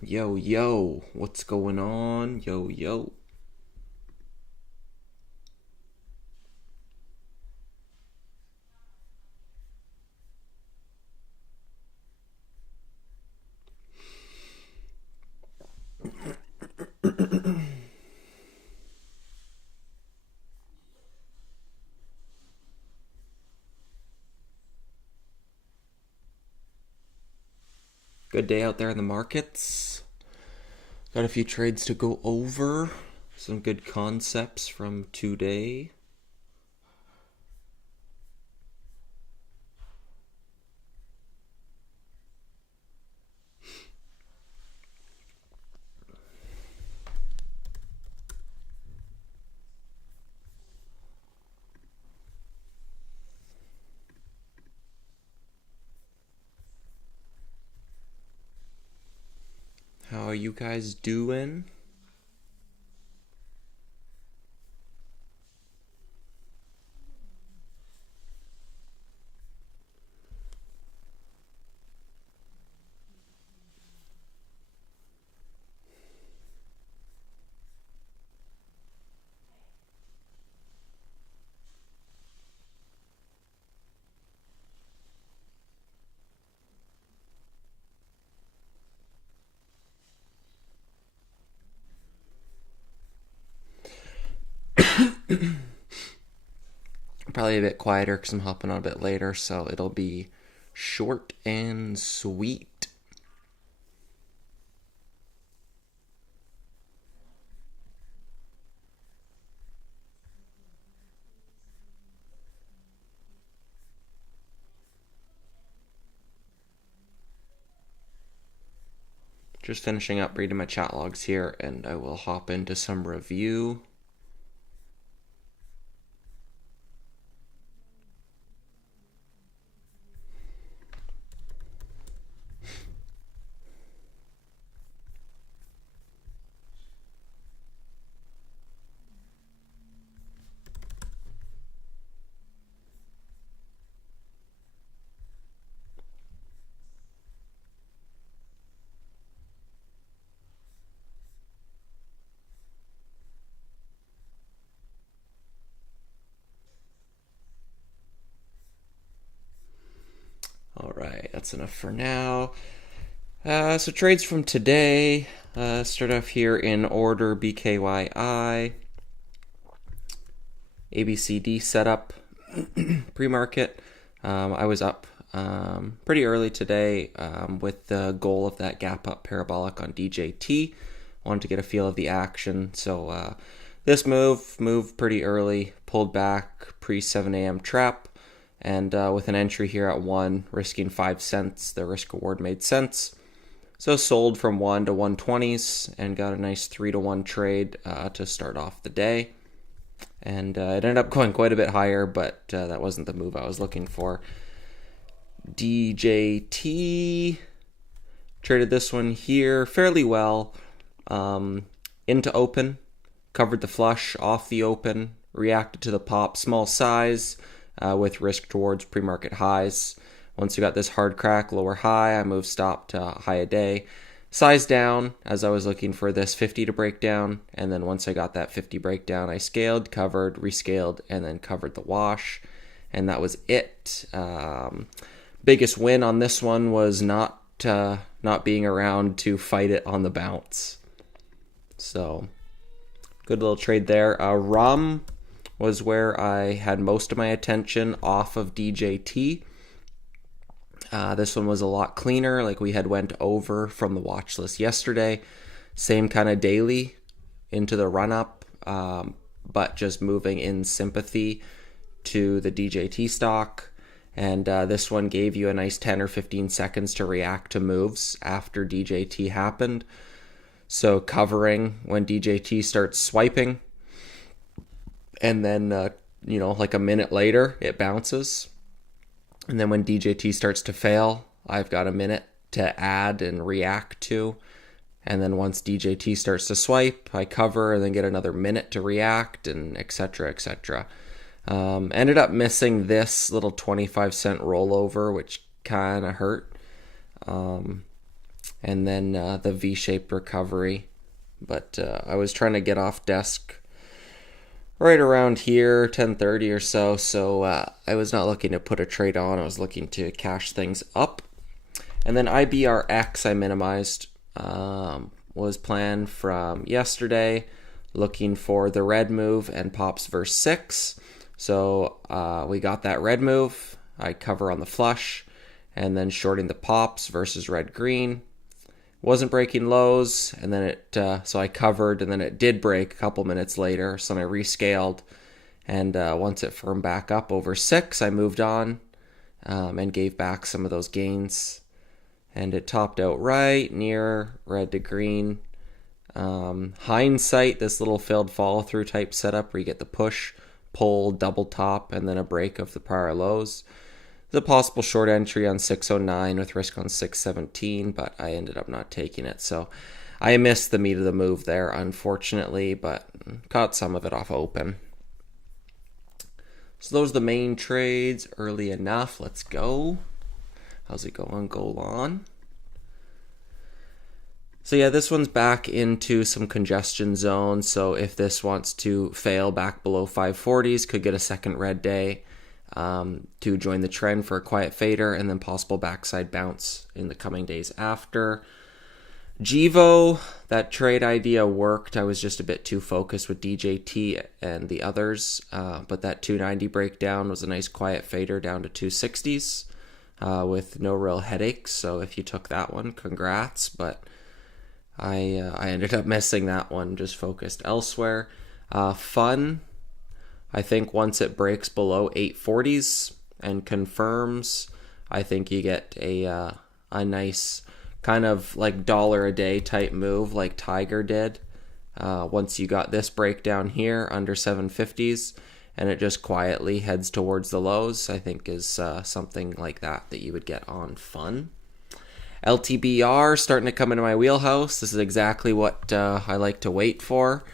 Yo, yo, what's going on? Yo, yo. Good day out there in the markets. Got a few trades to go over. Some good concepts from today. How are you guys doing? Probably a bit quieter because I'm hopping on a bit later, so it'll be short and sweet. Just finishing up reading my chat logs here, and I will hop into some review. All right, that's enough for now. So trades from today. Start off here in order BKYI. ABCD setup pre-market. I was up pretty early today with the goal of that gap up parabolic on DJT. Wanted to get a feel of the action. So this moved pretty early, pulled back pre 7 a.m. trap, and with an entry here at 1, risking 5 cents, the risk reward made sense. So sold from 1 to 120s and got a nice 3 to 1 trade to start off the day. And it ended up going quite a bit higher, but that wasn't the move I was looking for. DJT traded this one here fairly well into open, covered the flush off the open, reacted to the pop, small size with risk towards pre-market highs. Once we got this hard crack, lower high, I moved stop to high a day. Size down as I was looking for this 50 to break down, and then once I got that 50 breakdown, I scaled, covered, rescaled, and then covered the wash, and that was it. Biggest win on this one was not being around to fight it on the bounce. So good little trade there. RUM was where I had most of my attention off of DJT. This one was a lot cleaner, like we had went over from the watch list yesterday. Same kind of daily into the run-up, but just moving in sympathy to the DJT stock. And this one gave you a nice 10 or 15 seconds to react to moves after DJT happened. So covering when DJT starts swiping, and then, like a minute later, it bounces. And then when DJT starts to fail, I've got a minute to add and react to. And then once DJT starts to swipe, I cover and then get another minute to react, and etc., etc. Ended up missing this little 25-cent rollover, which kind of hurt. and then the V-shaped recovery. But I was trying to get off desk right around here, 10:30 or so. So I was not looking to put a trade on. I was looking to cash things up. And then IBRX I minimized. Was planned from yesterday, looking for the red move and pops verse 6. So we got that red move. I cover on the flush, and then shorting the pops versus red green. Wasn't breaking lows, and then so I covered, and then it did break a couple minutes later. So I rescaled, and once it firmed back up over 6, I moved on and gave back some of those gains. And it topped out right near red to green. Hindsight, this little failed follow through type setup where you get the push, pull, double top, and then a break of the prior lows. There's a possible short entry on 609 with risk on 617, but I ended up not taking it. So I missed the meat of the move there, unfortunately, but caught some of it off open. So those are the main trades early enough. Let's go. How's it going, Golan? So yeah, this one's back into some congestion zone. So if this wants to fail back below 540s, could get a second red day to join the trend for a quiet fader, and then possible backside bounce in the coming days after. Gevo, that trade idea worked. I was just a bit too focused with DJT and the others, but that 290 breakdown was a nice quiet fader down to 260s with no real headaches. So if you took that one, congrats. But I ended up missing that one, just focused elsewhere. Fun, I think once it breaks below 840s and confirms, I think you get a nice kind of like dollar a day type move like Tiger did. Once you got this breakdown here under 750s and it just quietly heads towards the lows, I think is something like that you would get on Fun. LTBR starting to come into my wheelhouse. This is exactly what I like to wait for.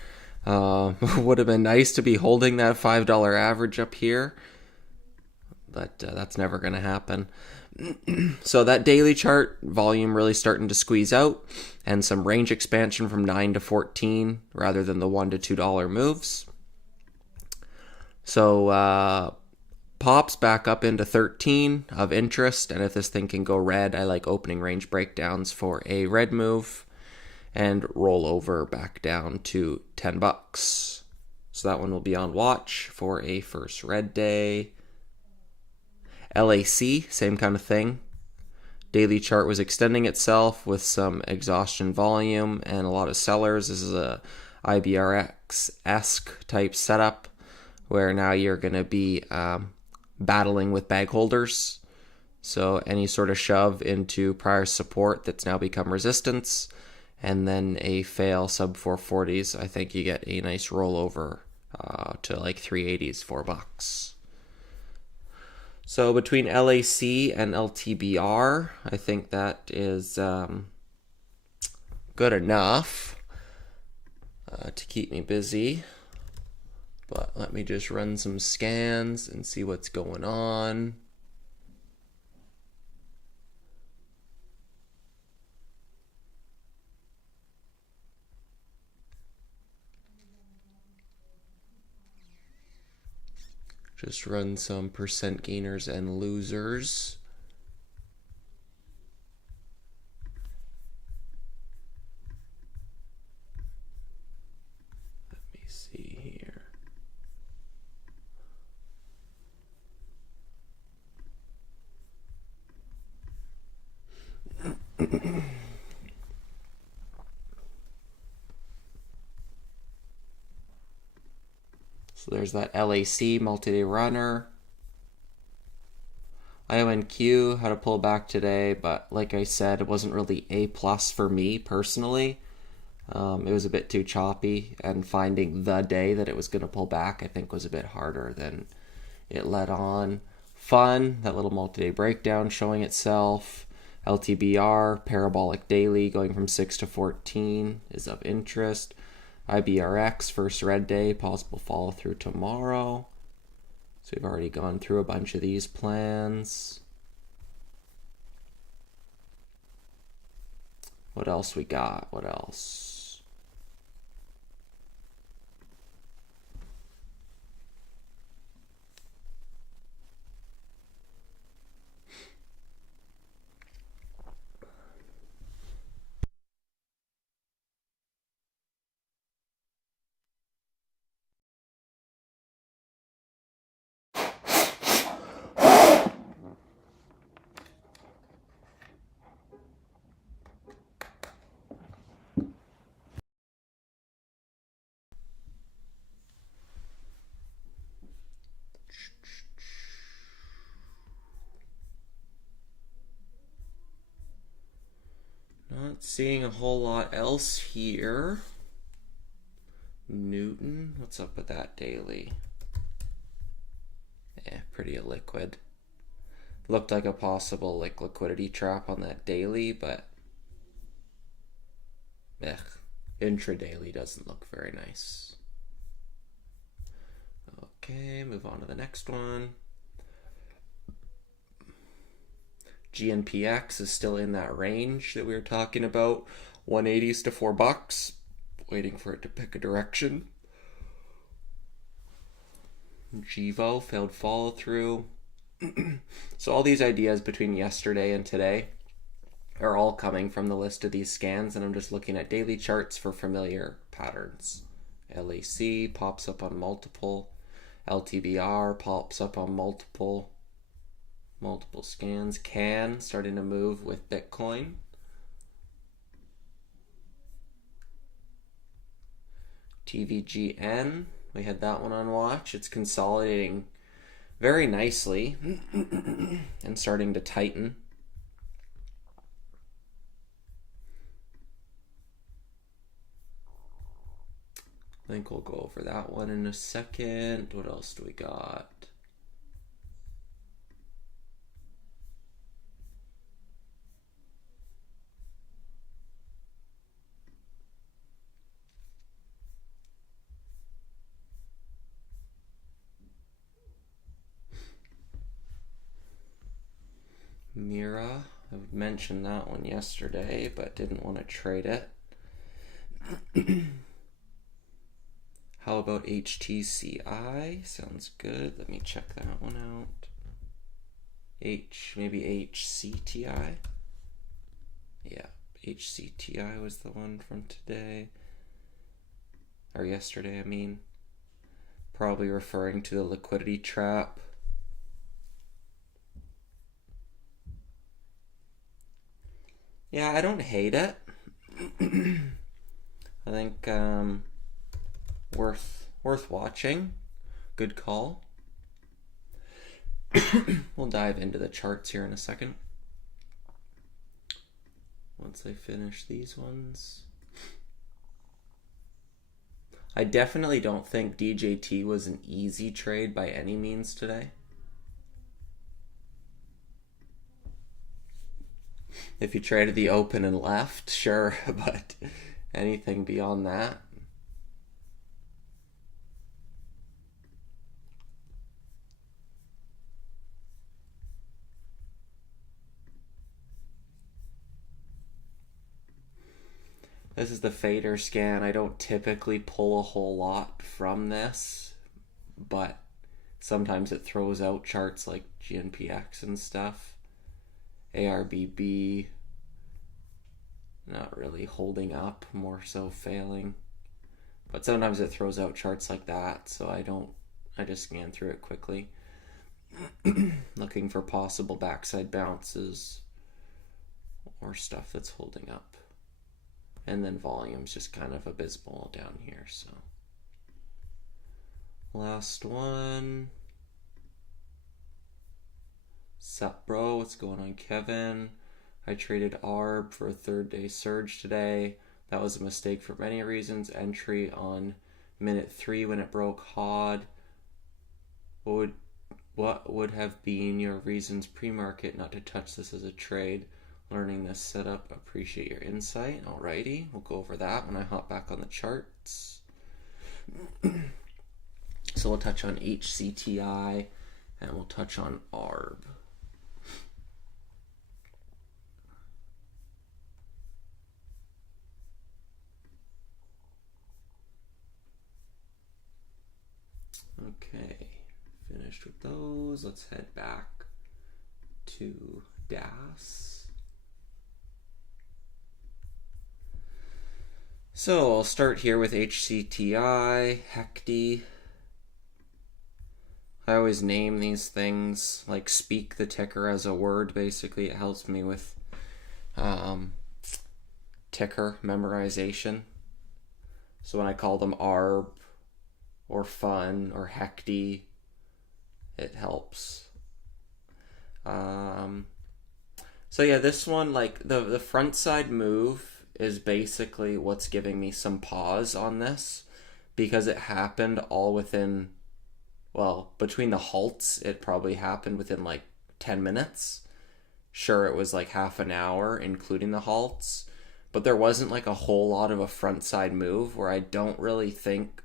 Would have been nice to be holding that $5 average up here, but that's never going to happen. So that daily chart volume really starting to squeeze out, and some range expansion from 9 to 14 rather than the $1 to $2 moves. So pops back up into 13 of interest, and if this thing can go red, I like opening range breakdowns for a red move and roll over back down to $10. So that one will be on watch for a first red day. LAC, same kind of thing. Daily chart was extending itself with some exhaustion volume and a lot of sellers. This is a IBRX-esque type setup where now you're going to be battling with bag holders. So any sort of shove into prior support that's now become resistance, and then a fail sub 440s, I think you get a nice rollover to like 380s, $4. So between LAC and LTBR, I think that is good enough to keep me busy. But let me just run some scans and see what's going on. Just run some percent gainers and losers. Let me see here. So there's that LAC multi-day runner. IONQ had a pullback today, but like I said, it wasn't really A+ for me personally. It was a bit too choppy, and finding the day that it was going to pull back, I think, was a bit harder than it led on. Fun, that little multi-day breakdown showing itself. LTBR, parabolic daily going from 6 to 14 is of interest. IBRX, first red day, possible follow through tomorrow. So we've already gone through a bunch of these plans. What else we got? What else? Not seeing a whole lot else here. Newton, what's up with that daily? Pretty illiquid. Looked like a possible liquidity trap on that daily, but intradaily doesn't look very nice. Okay, move on to the next one. GNPX is still in that range that we were talking about, 180s to $4, waiting for it to pick a direction. GVO failed follow through. So all these ideas between yesterday and today are all coming from the list of these scans, and I'm just looking at daily charts for familiar patterns. LAC pops up on multiple. LTBR pops up on multiple scans. CAN starting to move with Bitcoin. TVGN, we had that one on watch. It's consolidating very nicely and starting to tighten. I think we'll go over that one in a second. What else do we got? Mira, I mentioned that one yesterday, but didn't want to trade it. How about HTCI? Sounds good. Let me check that one out. Maybe HCTI? Yeah, HCTI was the one from today. Or yesterday, I mean. Probably referring to the liquidity trap. Yeah, I don't hate it. I think worth watching. Good call. We'll dive into the charts here in a second. Once I finish these ones. I definitely don't think DJT was an easy trade by any means today. If you traded the open and left, sure, but anything beyond that. This is the fader scan. I don't typically pull a whole lot from this, but sometimes it throws out charts like GNPX and stuff. ARBB not really holding up, more so failing. But sometimes it throws out charts like that, so I just scan through it quickly. Looking for possible backside bounces or stuff that's holding up. And then volume's just kind of abysmal down here, so. Last one. Sup, bro? What's going on, Kevin? I traded ARB for a third day surge today. That was a mistake for many reasons. Entry on minute 3 when it broke HOD. What would have been your reasons pre-market not to touch this as a trade? Learning this setup. Appreciate your insight. Alrighty, we'll go over that when I hop back on the charts. So we'll touch on HCTI and we'll touch on ARB. Okay, finished with those. Let's head back to DAS. So I'll start here with HCTI, HECD. I always name these things, like speak the ticker as a word, basically. It helps me with ticker memorization. So when I call them ARB or FUN or HECD, it helps. So yeah, this one, like the front side move is basically what's giving me some pause on this, because it happened all within, well, between the halts, it probably happened within like 10 minutes. Sure, it was like half an hour, including the halts, but there wasn't like a whole lot of a front side move, where I don't really think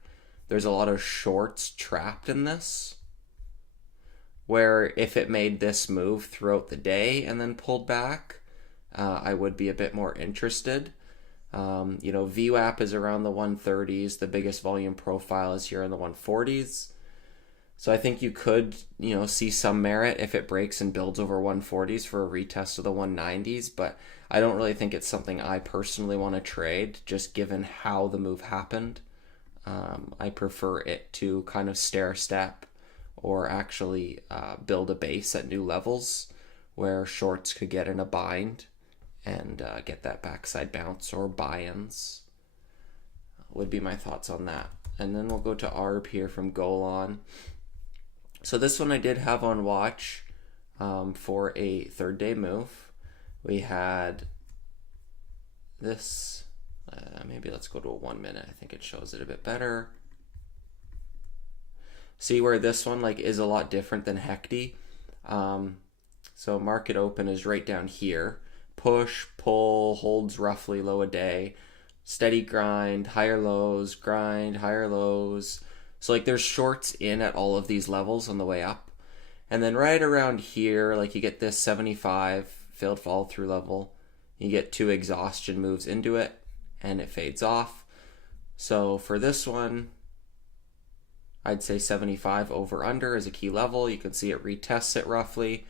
there's a lot of shorts trapped in this. Where if it made this move throughout the day and then pulled back, I would be a bit more interested. VWAP is around the 130s. The biggest volume profile is here in the 140s. So I think you could, see some merit if it breaks and builds over 140s for a retest of the 190s, but I don't really think it's something I personally want to trade, just given how the move happened. I prefer it to kind of stair step or actually build a base at new levels where shorts could get in a bind and get that backside bounce or buy-ins. Would be my thoughts on that. And then we'll go to ARB here from Golan. So this one I did have on watch for a third day move. We had this, maybe let's go to a 1 minute. I think it shows it a bit better. See where this one is a lot different than HECD. So market open is right down here. Push, pull, holds roughly low a day. Steady grind, higher lows, grind, higher lows. So there's shorts in at all of these levels on the way up. And then right around here, you get this 75 failed follow through level. You get 2 exhaustion moves into it and it fades off. So for this one, I'd say 75 over under is a key level. You can see it retests it roughly.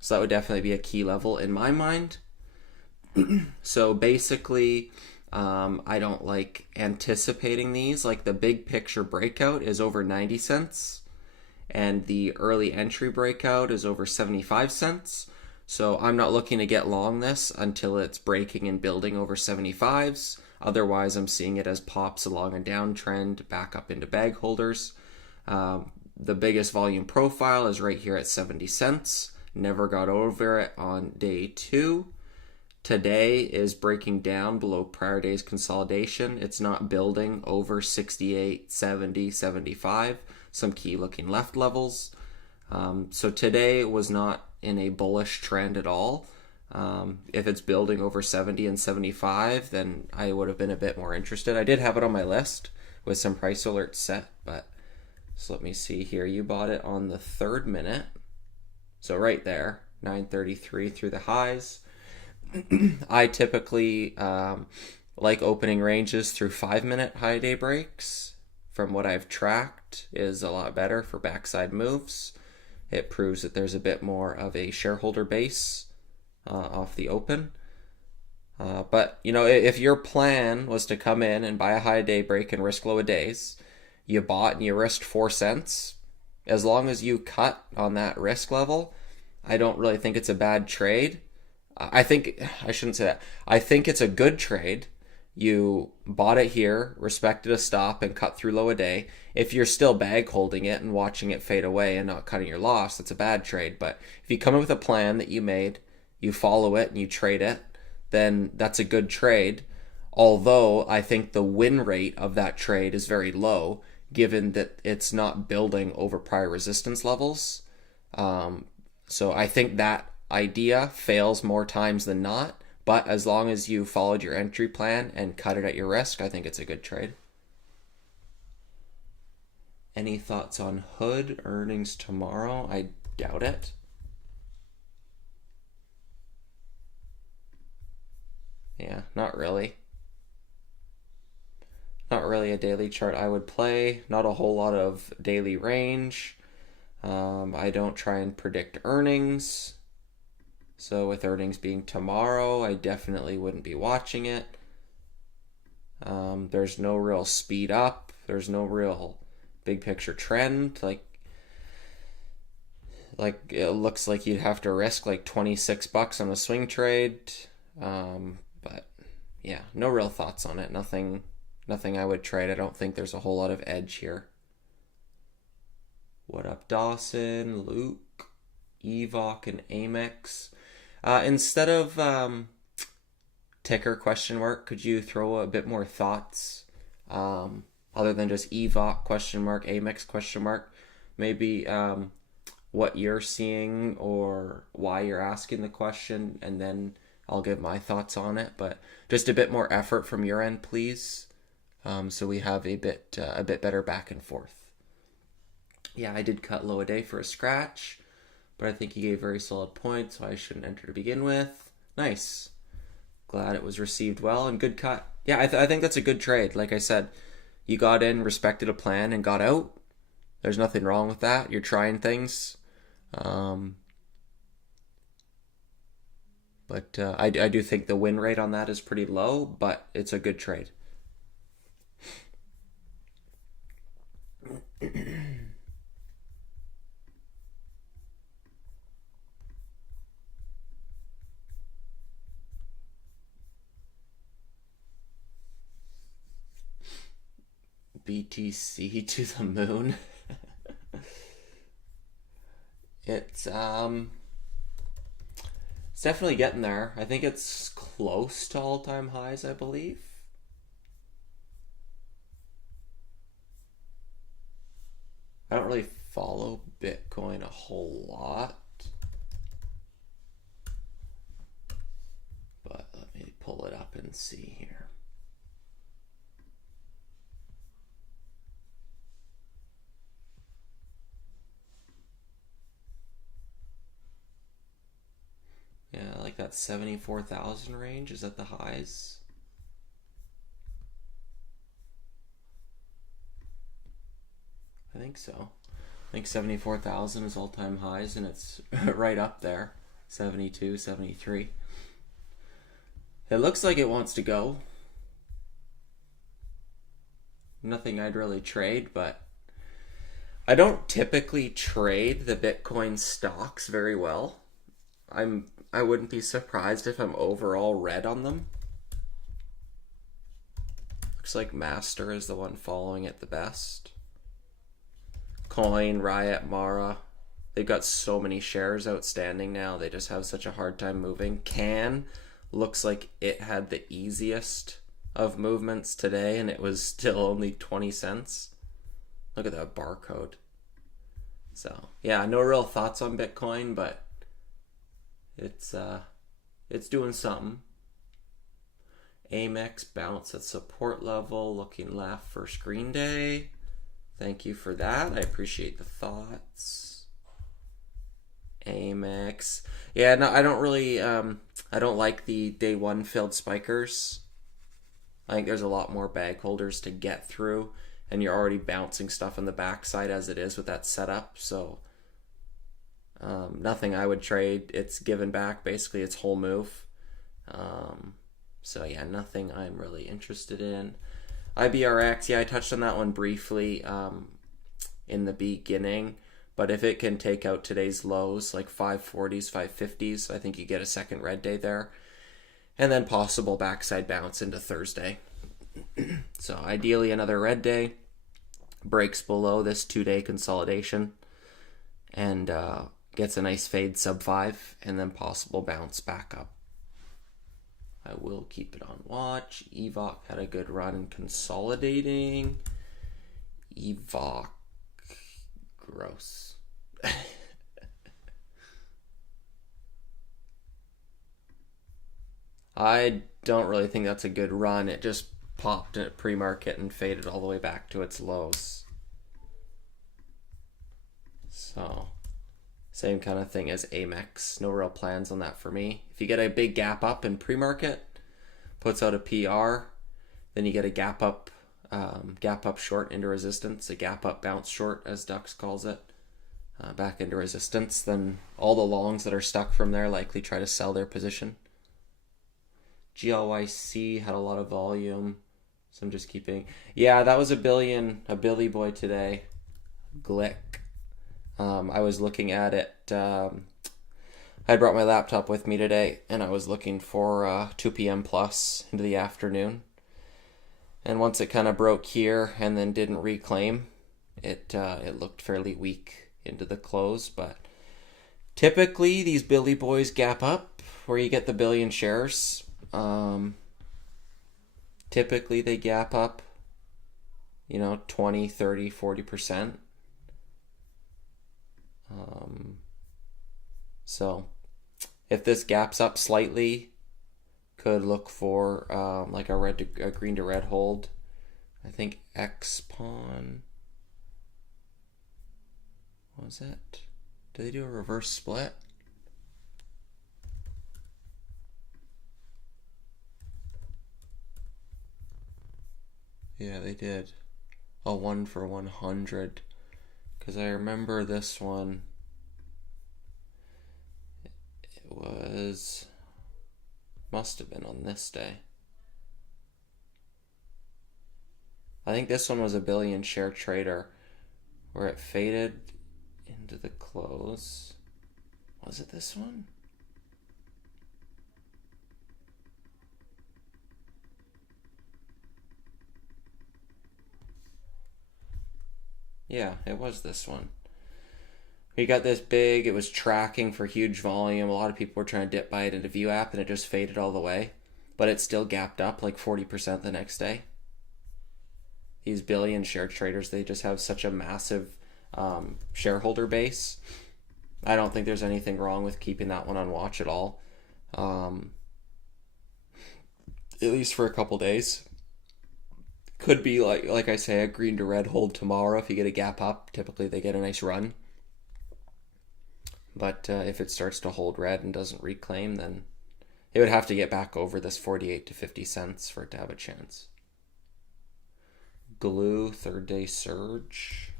So that would definitely be a key level in my mind. So basically, I don't like anticipating these. The big picture breakout is over 90 cents and the early entry breakout is over 75 cents. So I'm not looking to get long this until it's breaking and building over 75s. Otherwise, I'm seeing it as pops along a downtrend back up into bag holders. The biggest volume profile is right here at 70 cents. Never got over it on day 2. Today is breaking down below prior day's consolidation. It's not building over 68, 70, 75. Some key looking left levels. So today was not in a bullish trend at all. If it's building over 70 and 75, then I would have been a bit more interested. I did have it on my list with some price alerts set, but so let me see here. You bought it on the 3rd minute. So right there, 933 through the highs. I typically like opening ranges through 5-minute high day breaks. From what I've tracked, is a lot better for backside moves. It proves that there's a bit more of a shareholder base off the open. But, if your plan was to come in and buy a high day break and risk low days, you bought and you risked 4 cents, as long as you cut on that risk level, I don't really think it's a bad trade. I shouldn't say that. I think it's a good trade. You bought it here, respected a stop, and cut through low a day. If you're still bag holding it and watching it fade away and not cutting your loss, that's a bad trade. But if you come in with a plan that you made, you follow it and you trade it, then that's a good trade. Although I think the win rate of that trade is very low, given that it's not building over prior resistance levels. So I think that idea fails more times than not. But as long as you followed your entry plan and cut it at your risk, I think it's a good trade. Any thoughts on Hood earnings tomorrow? I doubt it. Yeah, not really. really a daily chart I would play. Not a whole lot of daily range. I don't try and predict earnings. So with earnings being tomorrow, I definitely wouldn't be watching it. There's no real speed up. There's no real big picture trend. Like it looks like you'd have to risk like $26 on a swing trade. But yeah, no real thoughts on it. Nothing I would trade. I don't think there's a whole lot of edge here. What up, Dawson, Luke, Evok, and Amex? Instead of ticker question mark, could you throw a bit more thoughts other than just Evok question mark, Amex question mark? Maybe what you're seeing or why you're asking the question, and then I'll give my thoughts on it. But just a bit more effort from your end, please, so we have a bit better back and forth. Yeah, I did cut Low a day for a scratch, but I think he gave very solid points, so I shouldn't enter to begin with. Nice. Glad it was received well, and good cut. Yeah, I think that's a good trade. Like I said, you got in, respected a plan, and got out. There's nothing wrong with that. You're trying things. But I do think the win rate on that is pretty low, but it's a good trade. BTC to the moon. It's definitely getting there. I think it's close to all-time highs, I believe. I don't really follow Bitcoin a whole lot, but let me pull it up and see here. Yeah, like that 74,000 range. Is that the highs? I think so. I think 74,000 is all-time highs, and it's right up there. 72, 73. It looks like it wants to go. Nothing I'd really trade, but I don't typically trade the Bitcoin stocks very well. I wouldn't be surprised if I'm overall red on them. Looks like Master is the one following it the best. Coin, Riot, Mara. They've got so many shares outstanding now. They just have such a hard time moving. Can looks like it had the easiest of movements today, and it was still only 20 cents. Look at that barcode. So yeah, no real thoughts on Bitcoin, but it's doing something. Amex bounce at support level, looking left for screen day. Thank you for that. I appreciate the thoughts. Amex. Yeah, no, I don't really I don't like the day one filled spikers. I think there's a lot more bag holders to get through, and you're already bouncing stuff on the backside as it is with that setup, so nothing I would trade. It's given back basically its whole move. So yeah, nothing I'm really interested in. IBRX, yeah, I touched on that one briefly in the beginning, but if it can take out today's lows, like 540s, 550s, I think you get a second red day there, and then possible backside bounce into Thursday. So ideally another red day, breaks below this 2-day consolidation, and gets a nice fade sub 5, and then possible bounce back up. I will keep it on watch. Evok had a good run consolidating. Evok, gross. I don't really think that's a good run. It just popped at pre-market and faded all the way back to its lows. So same kind of thing as Amex. No real plans on that for me. If you get a big gap up in pre-market, puts out a PR, then you get a gap up gap up short into resistance, a gap up bounce short as Dux calls it, back into resistance, then all the longs that are stuck from there likely try to sell their position. GLYC had a lot of volume, so I'm just keeping. Yeah, that was a Billy boy today. Glick. I was looking at it. I brought my laptop with me today, and I was looking for 2 p.m. plus into the afternoon. And once it kind of broke here and then didn't reclaim, it looked fairly weak into the close. But typically, these Billy boys gap up where you get the billion shares. Typically, they gap up, 20, 30, 40%. So if this gaps up slightly, could look for like a green to red hold. I think X pawn. What was it? Did they do a reverse split? Yeah, they did. A 1 for 100. Because I remember this one. It must have been on this day. I think this one was a billion share trader where it faded into the close. Was it this one? Yeah, it was this one. We got this big, it was tracking for huge volume. A lot of people were trying to dip by it in the View app and it just faded all the way. But it still gapped up like 40% the next day. These billion share traders, they just have such a massive shareholder base. I don't think there's anything wrong with keeping that one on watch at all. At least for a couple days. Could be like I say, a green to red hold tomorrow. If you get a gap up, typically they get a nice run. But if it starts to hold red and doesn't reclaim, then it would have to get back over this 48 to 50 cents for it to have a chance. Glue, third day surge.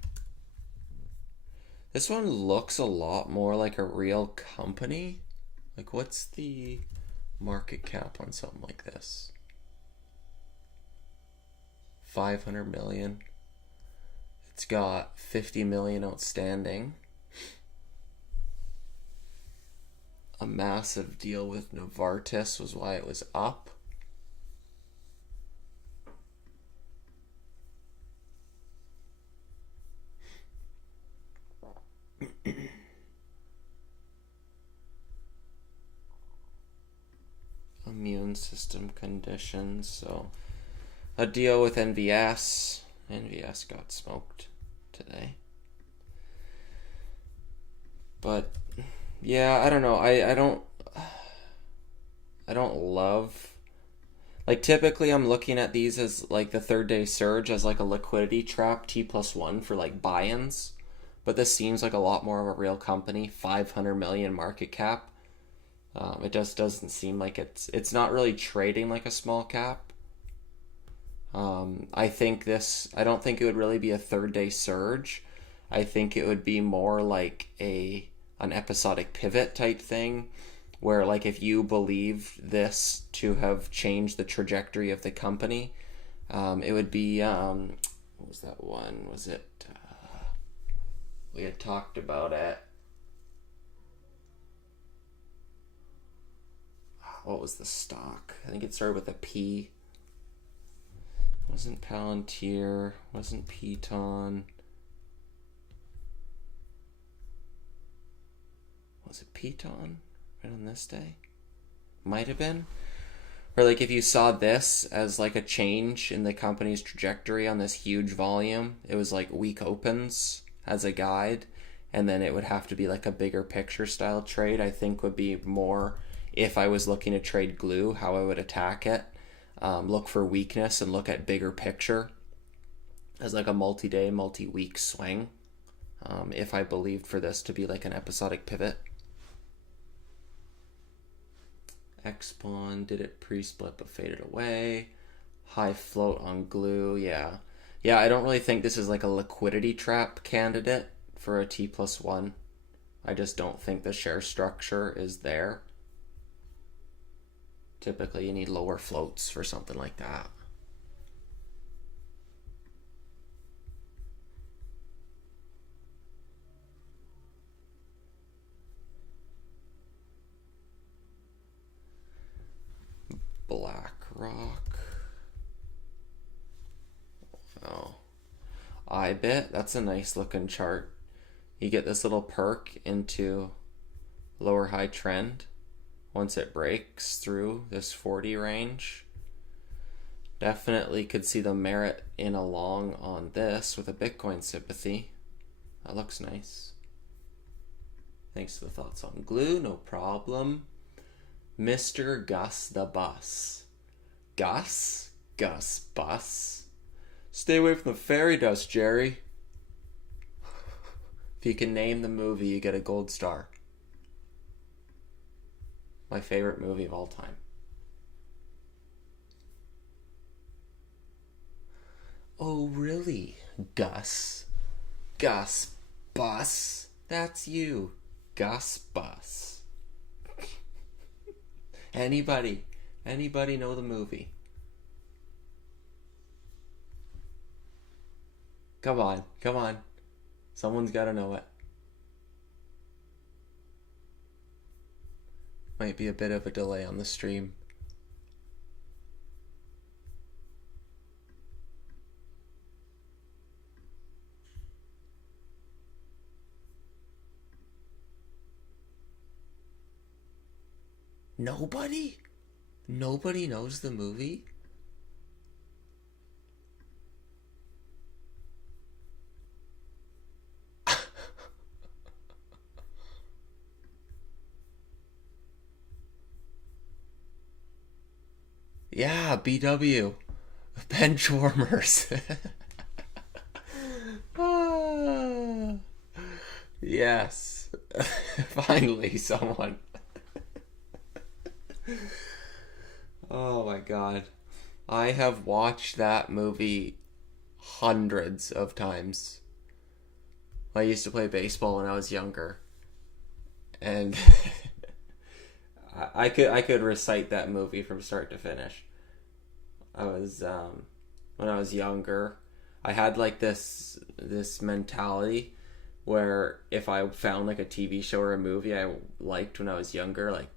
This one looks a lot more like a real company. Like, what's the market cap on something like this? 500 million. It's got 50 million outstanding. A massive deal with Novartis was why it was up. Immune system conditions. So a deal with NVS. NVS got smoked today. But yeah, I don't know. I don't love, like, typically I'm looking at these as like the third day surge as like a liquidity trap T+1 for like buy-ins. But this seems like a lot more of a real company, 500 million market cap. It just doesn't seem like it's not really trading like a small cap. I don't think it would really be a third day surge. I think it would be more like an episodic pivot type thing, where like if you believe this to have changed the trajectory of the company, it would be what was that one? Was it we had talked about it. What was the stock? I think it started with a P. Wasn't Palantir, wasn't Piton. Was it Piton right on this day? Might have been. Or like if you saw this as like a change in the company's trajectory on this huge volume, it was like weak opens as a guide, and then it would have to be like a bigger picture style trade. I think would be more, if I was looking to trade glue, how I would attack it. Look for weakness and look at bigger picture as like a multi-day, multi-week swing. If I believed for this to be like an episodic pivot. X-Pawn did it pre-split but faded away. High float on glue, yeah. Yeah, I don't really think this is like a liquidity trap candidate for a T plus one. I just don't think the share structure is there. Typically, you need lower floats for something like that. BlackRock. Oh, IBIT. That's a nice looking chart. You get this little perk into lower high trend once it breaks through this 40 range. Definitely could see the merit in a long on this with a Bitcoin sympathy. That looks nice. Thanks for the thoughts on glue, no problem. Mr. Gus the Bus. Gus? Gus Bus? Stay away from the fairy dust, Jerry. If you can name the movie, you get a gold star. My favorite movie of all time. Oh, really, Gus? Gus Bus? That's you, Gus Bus. Anybody know the movie? Come on. Someone's gotta know it. Might be a bit of a delay on the stream. Nobody? Nobody knows the movie? Yeah, BW. Bench warmers. Ah, yes. Finally, someone. Oh my god. I have watched that movie hundreds of times. I used to play baseball when I was younger, and I could recite that movie from start to finish. I was when I was younger, I had like this mentality where if I found like a TV show or a movie I liked when I was younger, like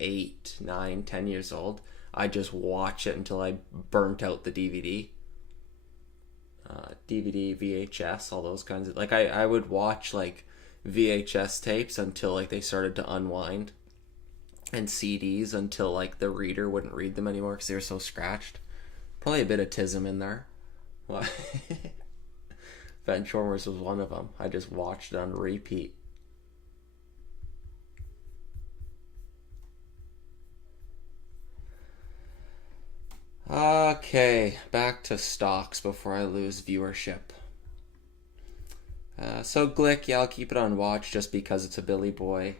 8, 9, 10 years old, I'd just watch it until I burnt out the DVD, VHS, all those kinds of like I would watch like VHS tapes until like they started to unwind, and CDs until like the reader wouldn't read them anymore because they were so scratched. Probably a bit of tism in there. Benchwarmers was one of them. I just watched it on repeat. Okay, back to stocks before I lose viewership. So Glick, yeah, I'll keep it on watch just because it's a Billy Boy.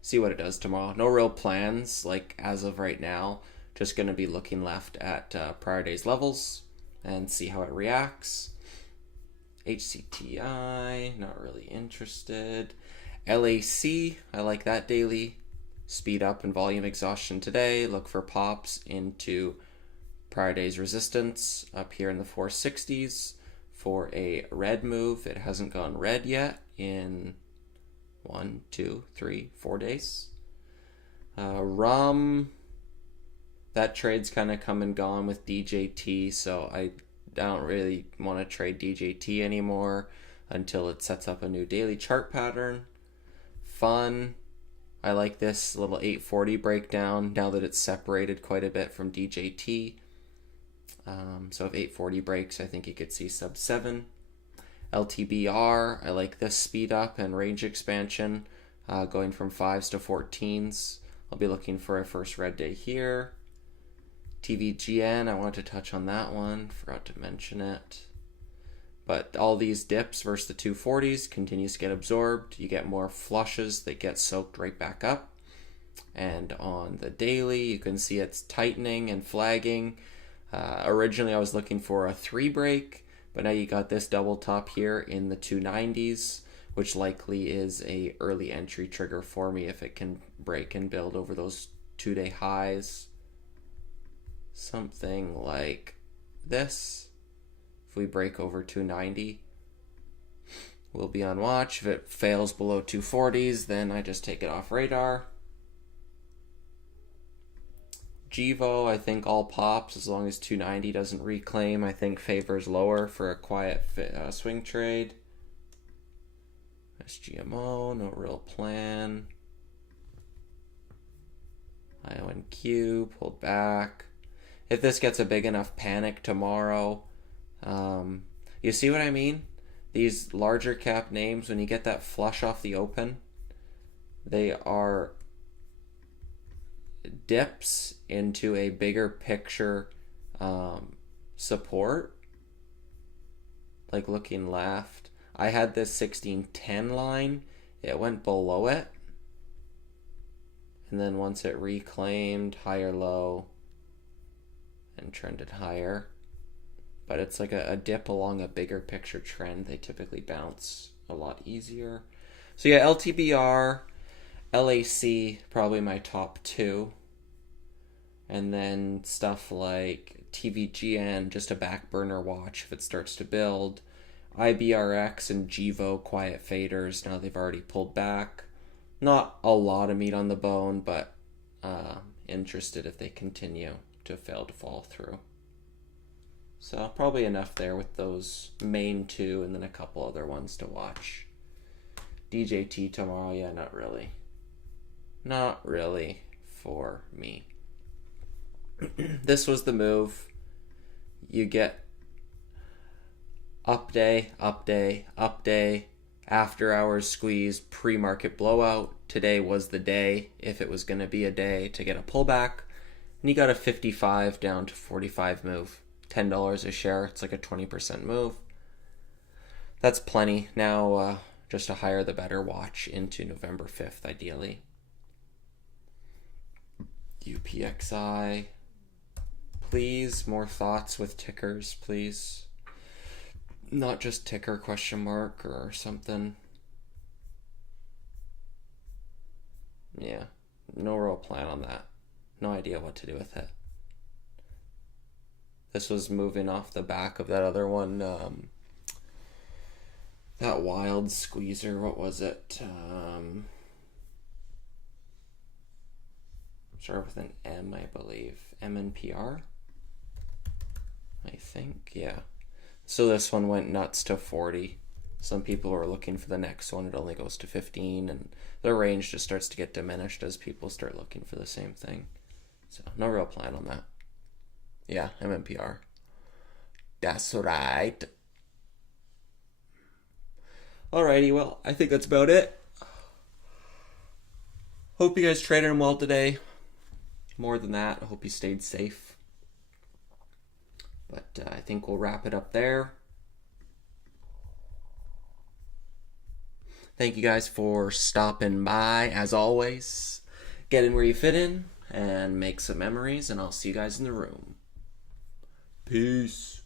See what it does tomorrow. No real plans, like as of right now. Just going to be looking left at prior day's levels and see how it reacts. HCTI, not really interested. LAC, I like that daily. Speed up and volume exhaustion today. Look for pops into prior day's resistance up here in the 460s for a red move. It hasn't gone red yet in 1, 2, 3, 4 days. RUM, that trade's kind of come and gone with DJT, so I don't really want to trade DJT anymore until it sets up a new daily chart pattern. Fun. I like this little 840 breakdown now that it's separated quite a bit from DJT. So if 840 breaks, I think you could see sub 7. LTBR, I like this speed up and range expansion, going from 5s to 14s. I'll be looking for a first red day here. TVGN, I want to touch on that one, forgot to mention it. But all these dips versus the 240s continues to get absorbed. You get more flushes that get soaked right back up. And on the daily, you can see it's tightening and flagging. Originally, I was looking for a 3 break, but now you got this double top here in the 290s, which likely is a early entry trigger for me if it can break and build over those 2-day highs. Something like this. If we break over 290, we'll be on watch. If it fails below 240s, then I just take it off radar. Gevo, I think all pops as long as 290 doesn't reclaim. I think favors lower for a quiet swing trade. SGMO, no real plan. IONQ, pulled back. If this gets a big enough panic tomorrow, you see what I mean? These larger cap names, when you get that flush off the open, they are dips into a bigger picture support. Like looking left, I had this 1610 line, it went below it, and then once it reclaimed, higher low and trended higher. But it's like a dip along a bigger picture trend. They typically bounce a lot easier. So yeah, LTBR, LAC, probably my top 2. And then stuff like TVGN, just a back burner watch if it starts to build. IBRX and Gevo, quiet faders. Now they've already pulled back. Not a lot of meat on the bone, but interested if they continue to fail to fall through. So probably enough there with those main 2 and then a couple other ones to watch. DJT tomorrow, yeah, not really. Not really for me. This was the move. You get up day, up day, up day, after hours squeeze, pre-market blowout. Today was the day, if it was going to be a day, to get a pullback. And you got a 55 down to 45 move. $10 a share. It's like a 20% move. That's plenty. Now, just a higher the better watch into November 5th, ideally. UPXI. Please, more thoughts with tickers, please. Not just ticker question mark or something. Yeah, no real plan on that. No idea what to do with it. This was moving off the back of that other one, that wild squeezer. What was it? Start with an M, I believe. MNPR? I think, yeah. So this one went nuts to 40. Some people are looking for the next one. It only goes to 15, and the range just starts to get diminished as people start looking for the same thing. So no real plan on that. Yeah, MNPR. That's right. Alrighty, well, I think that's about it. Hope you guys traded them well today. More than that, I hope you stayed safe. But I think we'll wrap it up there. Thank you guys for stopping by, as always. Get in where you fit in and make some memories, and I'll see you guys in the room. Peace.